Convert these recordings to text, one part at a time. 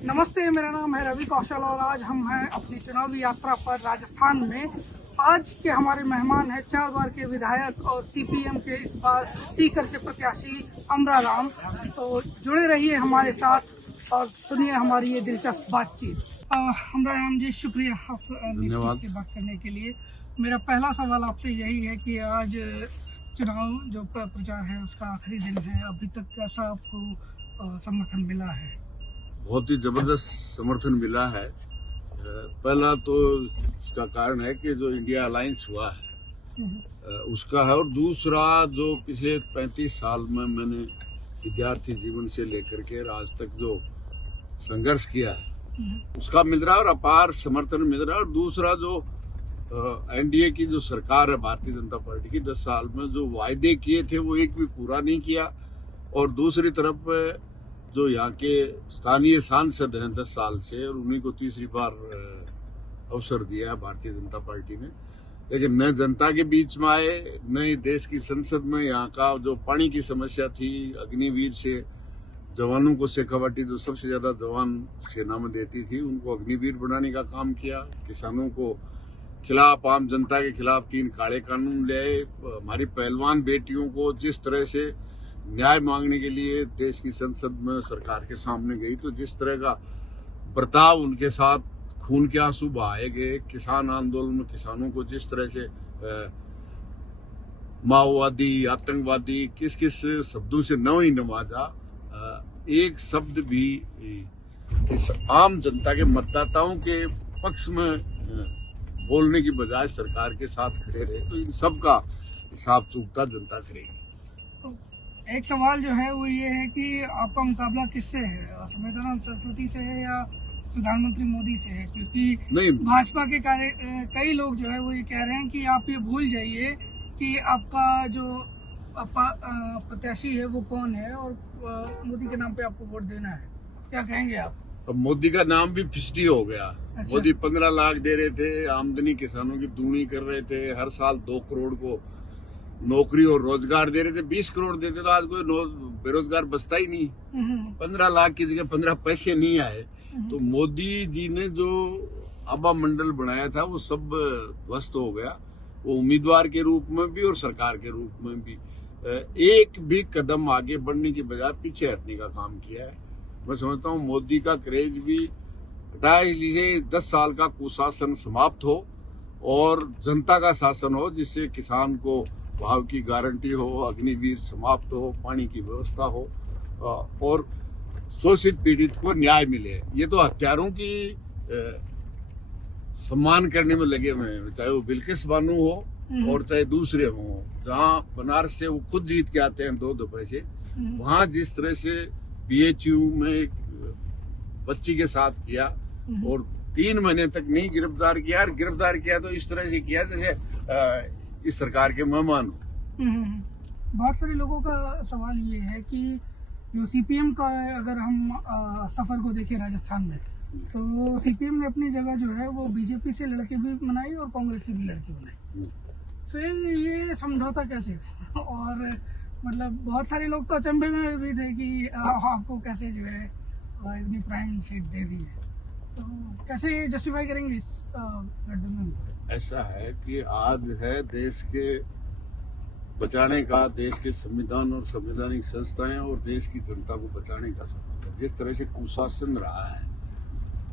नमस्ते, मेरा नाम है रवि कौशल और आज हम हैं अपनी चुनावी यात्रा पर राजस्थान में। आज के हमारे मेहमान हैं 4 बार के विधायक और सीपीएम के इस बार सीकर से प्रत्याशी अमरा राम। तो जुड़े रहिए हमारे साथ और सुनिए हमारी ये दिलचस्प बातचीत। अमरा राम जी, शुक्रिया आपसे बात करने के लिए। मेरा पहला सवाल आपसे यही है कि आज चुनाव जो प्रचार है उसका आखिरी दिन है, अभी तक कैसा आपको समर्थन मिला है? बहुत ही जबरदस्त समर्थन मिला है। पहला तो इसका कारण है कि जो इंडिया अलायंस हुआ है उसका है, और दूसरा जो पिछले 35 साल में मैंने विद्यार्थी जीवन से लेकर के आज तक जो संघर्ष किया है उसका मिल रहा है और अपार समर्थन मिल रहा है। और दूसरा जो एनडीए की जो सरकार है भारतीय जनता पार्टी की, 10 साल में जो वायदे किए थे वो एक भी पूरा नहीं किया। और दूसरी तरफ जो यहाँ के स्थानीय सांसद हैं 10 साल से, और उन्हीं को तीसरी बार अवसर दिया है भारतीय जनता पार्टी ने, लेकिन न जनता के बीच में आए, न देश की संसद में यहाँ का जो पानी की समस्या थी, अग्निवीर से जवानों को शेखावाटी जो सबसे ज्यादा जवान सेना में देती थी उनको अग्निवीर बनाने का काम किया। किसानों को खिलाफ, आम जनता के खिलाफ 3 काले कानून ले आए। हमारी पहलवान बेटियों को जिस तरह से न्याय मांगने के लिए देश की संसद में सरकार के सामने गई, तो जिस तरह का बर्ताव उनके साथ, खून के आंसू बहाए गए। किसान आंदोलन में किसानों को जिस तरह से माओवादी, आतंकवादी, किस किस शब्दों से न ही नवाजा, एक शब्द भी आम जनता के मतदाताओं के पक्ष में बोलने की बजाय सरकार के साथ खड़े रहे, तो इन सब का हिसाब चूकता जनता करेगी। एक सवाल जो है वो ये है कि आपका मुकाबला किससे है? समीकरण सरस्वती से है या प्रधानमंत्री मोदी से है? क्योंकि भाजपा के कई लोग जो है वो ये कह रहे हैं कि आप ये भूल जाइए कि आपका जो प्रत्याशी है वो कौन है और मोदी के नाम पे आपको वोट देना है। क्या कहेंगे आप? अब मोदी का नाम भी फिस्टी हो गया। अच्छा। मोदी 15 लाख दे रहे थे, आमदनी किसानों की दूनी कर रहे थे, हर साल 2 करोड़ को नौकरी और रोजगार दे रहे थे। 20 करोड़ देते तो आज कोई बेरोजगार बचता ही नहीं। 15 लाख की जगह 15 पैसे नहीं आए। तो मोदी जी ने जो आभा मंडल बनाया था वो सब ध्वस्त हो गया। वो उम्मीदवार के रूप में भी और सरकार के रूप में भी एक भी कदम आगे बढ़ने की बजाय पीछे हटने का काम किया है। मैं समझता हूँ मोदी का क्रेज भी हटा लीजिए। 10 साल का कुशासन समाप्त हो और जनता का शासन हो, जिससे किसान को भाव की गारंटी हो, अग्निवीर समाप्त हो, पानी की व्यवस्था हो और शोषित पीड़ित को न्याय मिले। ये तो हत्यारों की सम्मान करने में लगे हुए हैं, चाहे वो बिल्किस बानो हो और चाहे दूसरे हो। जहाँ बनारस से वो खुद जीत के आते हैं 2 पैसे, वहां जिस तरह से बीएचयू में एक बच्ची के साथ किया और 3 महीने तक नहीं गिरफ्तार किया, और गिरफ्तार किया तो इस तरह से किया जैसे इस सरकार के मेहमान हो। बहुत सारे लोगों का सवाल ये है कि जो सीपीएम का अगर हम सफर को देखें राजस्थान में, तो सीपीएम ने अपनी जगह जो है वो बीजेपी से लड़के भी बनाई और कांग्रेस से भी लड़के बनाई। फिर ये समझौता कैसे? और मतलब बहुत सारे लोग तो अचंभे में भी थे कि आपको कैसे जो है इतनी प्राइम सीट दे दी है, तो कैसे जस्टिफाई करेंगे इस गठबंधन को? ऐसा है कि आज है देश के बचाने का, देश के संविधान और संवैधानिक संस्थाएं और देश की जनता को बचाने का सवाल है। जिस तरह से कुशासन रहा है,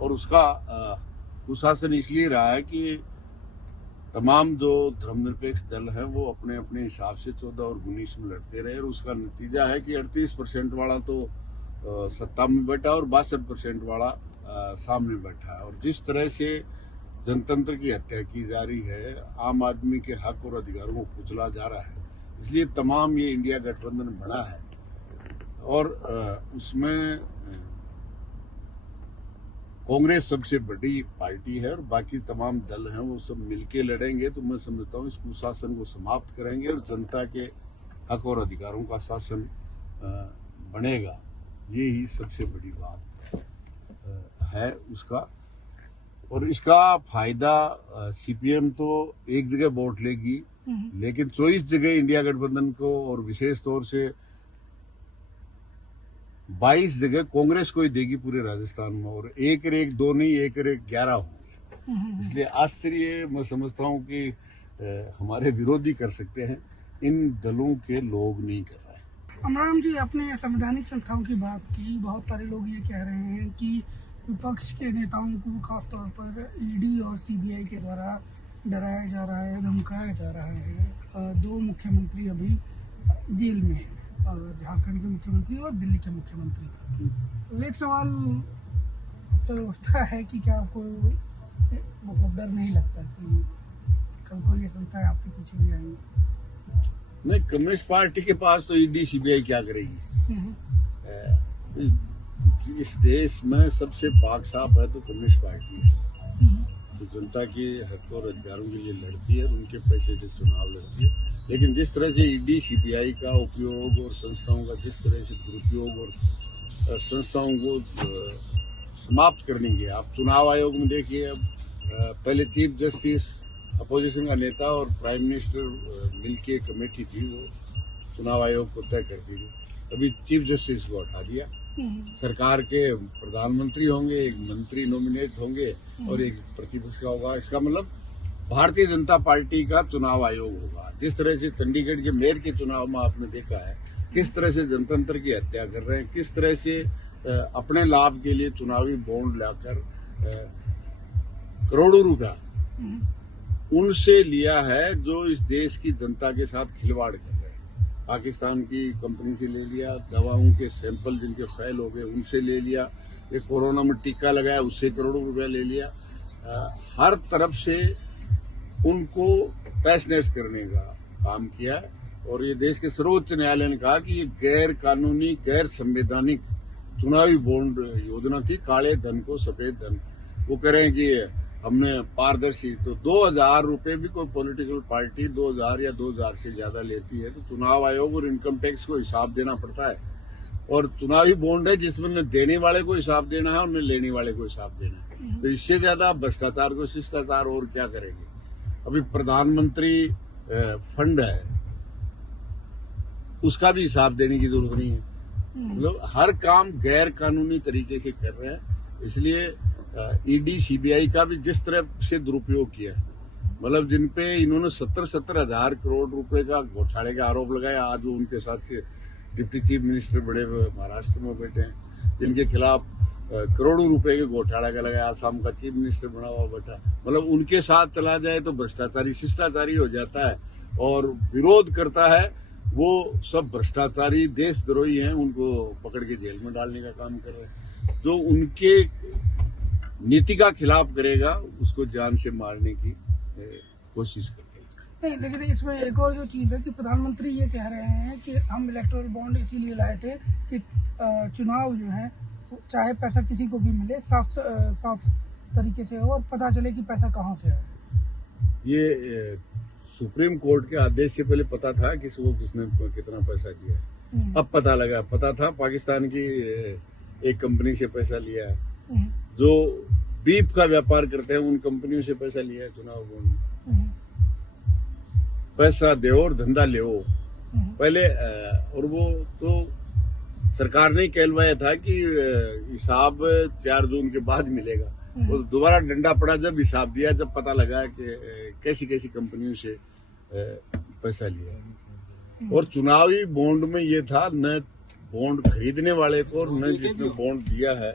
और उसका कुशासन इसलिए रहा है कि तमाम जो धर्मनिरपेक्ष दल हैं वो अपने अपने हिसाब से 14 और 19 में लड़ते रहे, और उसका नतीजा है कि 38% वाला तो सत्ता में बैठा और 62% वाला सामने बैठा है। और जिस तरह से जनतंत्र की हत्या की जा रही है, आम आदमी के हक और अधिकारों को कुचला जा रहा है, इसलिए तमाम ये इंडिया गठबंधन बना है। और उसमें कांग्रेस सबसे बड़ी पार्टी है और बाकी तमाम दल हैं वो सब मिलके लड़ेंगे। तो मैं समझता हूँ इस कुशासन को समाप्त करेंगे और जनता के हक और अधिकारों का शासन बनेगा। ये ही सबसे बड़ी बात है उसका। और इसका फायदा सीपीएम तो एक जगह वोट लेगी, लेकिन 24 जगह इंडिया गठबंधन को और विशेष तौर से 22 जगह कांग्रेस को ही देगी पूरे राजस्थान में, और एक रेक 2 नहीं, एक रेक 11 होंगे। इसलिए आश्चर्य मैं समझता हूँ कि हमारे विरोधी कर सकते हैं, इन दलों के लोग नहीं कर रहे हैं। अमराम जी, अपने संवैधानिक संस्थाओं की बात की, बहुत सारे लोग ये कह रहे हैं कि विपक्ष के नेताओं को खासतौर पर ईडी और सीबीआई के द्वारा डराया जा रहा है, धमकाया जा रहा है। 2 मुख्यमंत्री अभी जेल में हैं, झारखंड के मुख्यमंत्री और दिल्ली के मुख्यमंत्री। तो एक सवाल अक्सर उठता है कि क्या आपको मतलब डर नहीं लगता कि कल को ये संस्थाएं आपके पीछे भी आएंगी? नहीं, कम्युनिस्ट पार्टी के पास तो ईडी सीबीआई क्या करेगी? इस देश में सबसे पाक साफ है तो कम्युनिस्ट पार्टी है, तो जनता के हक और अधिकारों के लिए लड़ती है, उनके पैसे से चुनाव लड़ती है। लेकिन जिस तरह से ईडी सीबीआई का उपयोग और संस्थाओं का जिस तरह से दुरुपयोग और संस्थाओं को समाप्त करने की, आप चुनाव आयोग में देखिए, अब पहले चीफ जस्टिस, अपोजिशन का नेता और प्राइम मिनिस्टर मिलके कमेटी थी, वो चुनाव आयोग को तय करती थी। अभी चीफ जस्टिस को हटा दिया, सरकार के प्रधानमंत्री होंगे, एक मंत्री नॉमिनेट होंगे और एक प्रतिपक्ष का होगा। इसका मतलब भारतीय जनता पार्टी का चुनाव आयोग होगा। जिस तरह से चंडीगढ़ के मेयर के चुनाव में आपने देखा है किस तरह से जनतंत्र की हत्या कर रहे हैं, किस तरह से अपने लाभ के लिए चुनावी बॉन्ड लाकर करोड़ों रुपया उनसे लिया है जो इस देश की जनता के साथ खिलवाड़ कर रहे हैं। पाकिस्तान की कंपनी से ले लिया, दवाओं के सैंपल जिनके फेल हो गए उनसे ले लिया, ये कोरोना में टीका लगाया उससे करोड़ों रुपया ले लिया। हर तरफ से उनको तहस-नहस करने का काम किया, और ये देश के सर्वोच्च न्यायालय ने कहा कि ये गैर कानूनी, गैर संवैधानिक चुनावी बॉन्ड योजना थी, काले धन को सफेद धन। वो कह रहे हैं कि हमने पारदर्शी, तो 2000 रुपए भी कोई पॉलिटिकल पार्टी 2000 या 2000 से ज्यादा लेती है तो चुनाव आयोग और इनकम टैक्स को हिसाब देना पड़ता है। और चुनावी बॉन्ड है जिसमें न देने वाले को हिसाब देना है और न लेने वाले को हिसाब देना है, तो इससे ज्यादा भ्रष्टाचार को शिष्टाचार और क्या करेंगे। अभी प्रधानमंत्री फंड है, उसका भी हिसाब देने की जरूरत नहीं है। मतलब हर काम गैर कानूनी तरीके से कर रहे हैं। इसलिए ईडी सीबीआई का भी जिस तरह से दुरुपयोग किया, मतलब जिन पे इन्होंने 70 हजार करोड़ रुपए का घोटाले का आरोप लगाया, आज वो उनके साथ से डिप्टी चीफ मिनिस्टर बड़े महाराष्ट्र में बैठे हैं, जिनके खिलाफ करोड़ों रुपए के घोटाले का लगाया, आसाम का चीफ मिनिस्टर बना हुआ बैठा। मतलब उनके साथ चला जाए तो भ्रष्टाचारी शिष्टाचारी हो जाता है, और विरोध करता है वो सब भ्रष्टाचारी देशद्रोही हैं, उनको पकड़ के जेल में डालने का काम कर रहे हैं। जो उनके नीति का खिलाफ करेगा उसको जान से मारने की कोशिश करते हैं। नहीं, लेकिन इसमें एक और जो चीज़ है कि प्रधानमंत्री ये कह रहे हैं कि हम इलेक्टोरल बॉन्ड इसीलिए लाए थे कि चुनाव जो है चाहे पैसा किसी को भी मिले साफ तरीके से हो और पता चले कि पैसा कहाँ से है। ये सुप्रीम कोर्ट के आदेश से पहले पता था किसको किसने कितना पैसा दिया है, अब पता लगा। पता था पाकिस्तान की एक कंपनी से पैसा लिया है, जो बीफ का व्यापार करते हैं उन कंपनियों से पैसा लिया है चुनाव बॉन्ड। पैसा दो और धंधा ले पहले, और वो तो सरकार ने कहलवाया था कि हिसाब 4 जून के बाद मिलेगा। वो दोबारा डंडा पड़ा जब हिसाब दिया, जब पता लगा कि कैसी कैसी कंपनियों से पैसा लिया। और चुनावी बॉन्ड में ये था, न बॉन्ड खरीदने वाले को और न जिसने बॉन्ड दिया है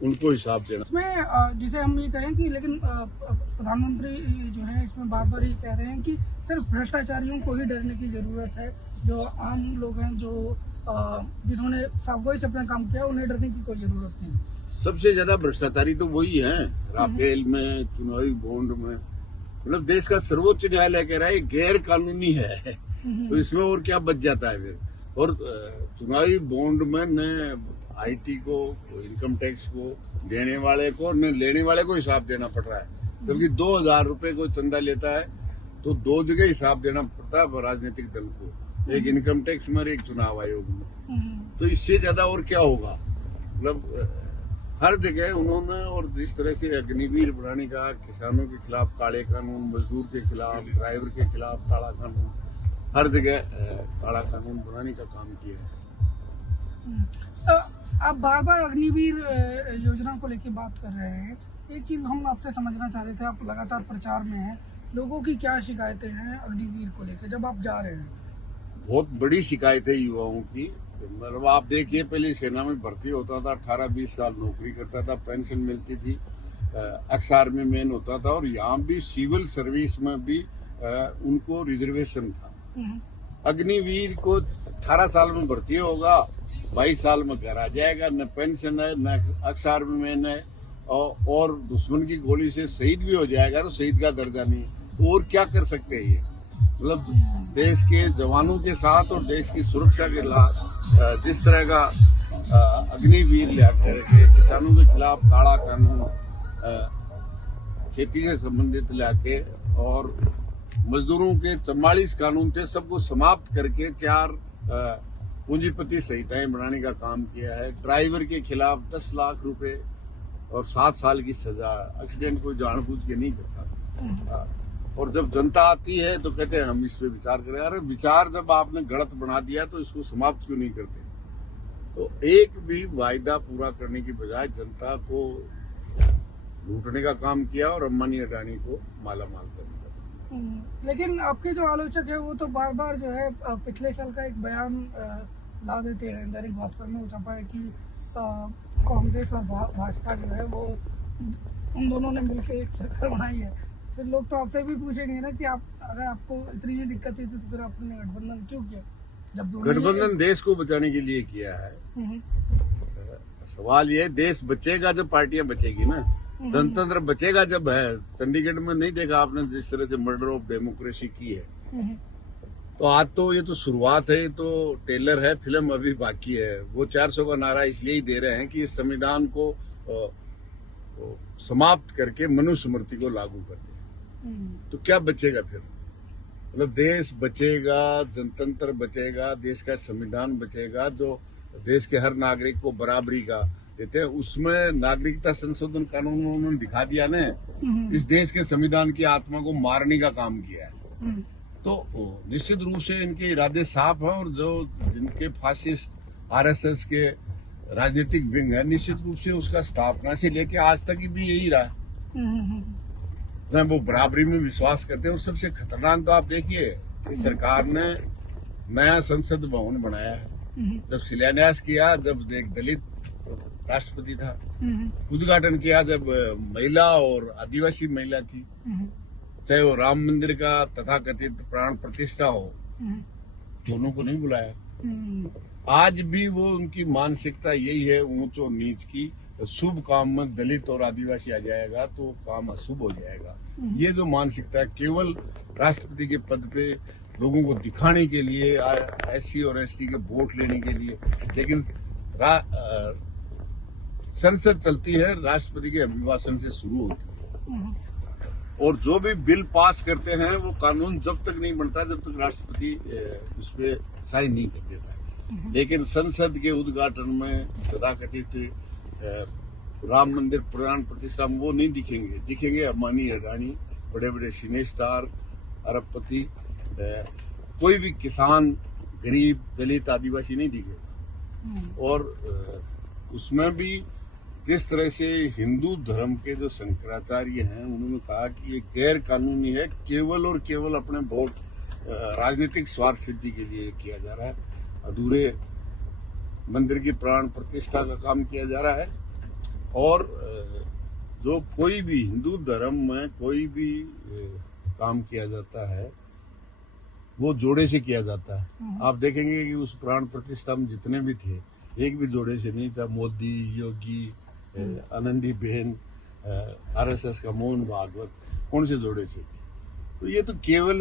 उनको हिसाब देना। इसमें जिसे हम ये कहें कि लेकिन प्रधानमंत्री जो है इसमें बार बार ये कह रहे हैं कि सिर्फ भ्रष्टाचारियों को ही डरने की जरूरत है, जो आम लोग हैं, जो जिन्होंने साफगोई से अपना काम किया, उन्हें डरने की कोई जरूरत नहीं। सबसे ज्यादा भ्रष्टाचारी तो वही हैं, राफेल में, चुनावी बॉन्ड में। मतलब देश का सर्वोच्च न्यायालय कह रहा है गैर कानूनी है, तो इसमें और क्या बच जाता है फिर। और चुनावी बॉन्ड में न आईटी को, इनकम टैक्स को, देने वाले को न लेने वाले को हिसाब देना पड़ रहा है। क्योंकि 2000 रुपए को चंदा लेता है तो 2 जगह हिसाब देना पड़ता है राजनीतिक दल को, एक इनकम टैक्स में और एक चुनाव आयोग में। तो इससे ज्यादा और क्या होगा। मतलब हर जगह उन्होंने, और जिस तरह से अग्निवीर बनाने का, किसानों के खिलाफ काले कानून, मजदूर के खिलाफ, ड्राइवर के खिलाफ काला कानून, हर जगह काला कानून बनाने का काम किया है। तो आप बार बार अग्निवीर योजना को लेकर बात कर रहे हैं। एक चीज़ हम आपसे समझना चाह रहे थे, आप लगातार प्रचार में हैं, लोगों की क्या शिकायतें हैं अग्निवीर को लेकर जब आप जा रहे हैं? बहुत बड़ी शिकायत है युवाओं की। मतलब आप देखिए, पहले सेना में भर्ती होता था, 18-20 साल नौकरी करता था, पेंशन मिलती थी, एक्स आर्मी मैन होता था, और यहाँ भी सिविल सर्विस में भी उनको रिजर्वेशन था। अग्निवीर को 18 साल में भर्ती होगा, 22 साल में घर आ जाएगा, न पेंशन है, न एक्स आर्मी मैन है, और दुश्मन की गोली से शहीद भी हो जाएगा तो शहीद का दर्जा नहीं। और क्या कर सकते हैं ये? मतलब देश के जवानों के साथ और देश की सुरक्षा के खिलाफ जिस तरह का अग्निवीर लेकर के किसानों के खिलाफ काला कानून, खेती से संबंधित लाके, और मजदूरों के 44 कानून थे, सबको समाप्त करके 4 पूंजीपति संहिताएं बनाने का काम किया है। ड्राइवर के खिलाफ 10 लाख रुपए और 7 साल की सजा। एक्सीडेंट कोई जानबूझ के नहीं करता। और जब जनता आती है तो कहते हैं हम इस पे विचार करें। अरे विचार जब आपने गलत बना दिया तो इसको समाप्त क्यों नहीं करते? तो एक भी वायदा पूरा करने की बजाय जनता को लूटने का काम किया और अंबानी अडानी को मालामाल करने का काम। लेकिन आपके जो आलोचक है वो तो बार बार जो है पिछले साल का एक बयान ला देते हैं, दैनिक भास्कर में वो छपा है कि कांग्रेस और भाजपा जो है वो उन दोनों ने मिलकर एक सरकार बनाई है। फिर लोग तो आपसे भी पूछेंगे ना कि आप, अगर आपको इतनी ही दिक्कत थी तो फिर आपने गठबंधन क्यों किया? जब गठबंधन देश को बचाने के लिए किया है। सवाल ये, देश बचेगा जब पार्टियां बचेगी ना, जनतंत्र बचेगा जब है। चंडीगढ़ में नहीं देखा आपने जिस तरह से मर्डर ऑफ डेमोक्रेसी की है? तो आज तो ये तो शुरुआत है, ये तो टेलर है, फिल्म अभी बाकी है। वो 400 का नारा इसलिए ही दे रहे हैं कि इस संविधान को समाप्त करके मनुस्मृति को लागू कर दे। तो क्या बचेगा फिर? मतलब देश बचेगा, जनतंत्र बचेगा, देश का संविधान बचेगा जो देश के हर नागरिक को बराबरी का देते हैं। उसमें नागरिकता संशोधन कानून में उन्होंने दिखा दिया ने इस देश के संविधान की आत्मा को मारने का काम किया है। तो निश्चित रूप से इनके इरादे साफ हैं, और जो जिनके फासिस्ट आरएसएस के राजनीतिक विंग है, निश्चित रूप से उसका स्थापना से लेके आज तक भी यही रहा है। वो बराबरी में विश्वास करते हैं। और सबसे खतरनाक तो आप देखिए कि सरकार ने नया संसद भवन बनाया है। जब शिलान्यास किया, जब एक दलित राष्ट्रपति था, उद्घाटन किया जब महिला और आदिवासी महिला थी, चाहे वो राम मंदिर का तथाकथित प्राण प्रतिष्ठा हो, दोनों को नहीं बुलाया। आज भी वो उनकी मानसिकता यही है, ऊंच और नीच की। शुभ काम में दलित और आदिवासी आ जाएगा तो काम अशुभ हो जाएगा। ये जो मानसिकता है, केवल राष्ट्रपति के पद पे लोगों को दिखाने के लिए, एससी और एसटी के वोट लेने के लिए। लेकिन संसद चलती है राष्ट्रपति के अभिभाषण से शुरू होती है, और जो भी बिल पास करते हैं वो कानून जब तक नहीं बनता जब तक राष्ट्रपति उस पर साइन नहीं कर देता है। लेकिन संसद के उद्घाटन में तथाकथित राम मंदिर प्राण प्रतिष्ठा में वो नहीं दिखेंगे। दिखेंगे अंबानी अडानी, बड़े बड़े सिने स्टार, अरबपति। कोई भी किसान, गरीब, दलित, आदिवासी नहीं दिखेगा। और उसमें भी जिस तरह से हिंदू धर्म के जो शंकराचार्य हैं, उन्होंने कहा कि ये गैर कानूनी है, केवल और केवल अपने वोट राजनीतिक स्वार्थ सिद्धि के लिए किया जा रहा है। अधूरे मंदिर की प्राण प्रतिष्ठा का काम किया जा रहा है। और जो कोई भी हिंदू धर्म में कोई भी काम किया जाता है वो जोड़े से किया जाता है। आप देखेंगे कि उस प्राण प्रतिष्ठा में जितने भी थे, एक भी जोड़े से नहीं था। मोदी, योगी, आनंदी बेन, आरएसएस का मोहन भागवत, कौन से जोड़े से थे? तो ये तो केवल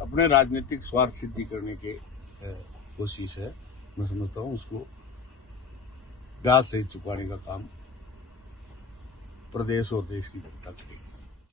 अपने राजनीतिक स्वार्थ सिद्धि करने के कोशिश है। मैं समझता हूँ उसको ब्याज सहित चुकाने का काम प्रदेश और देश की जनता करेगी।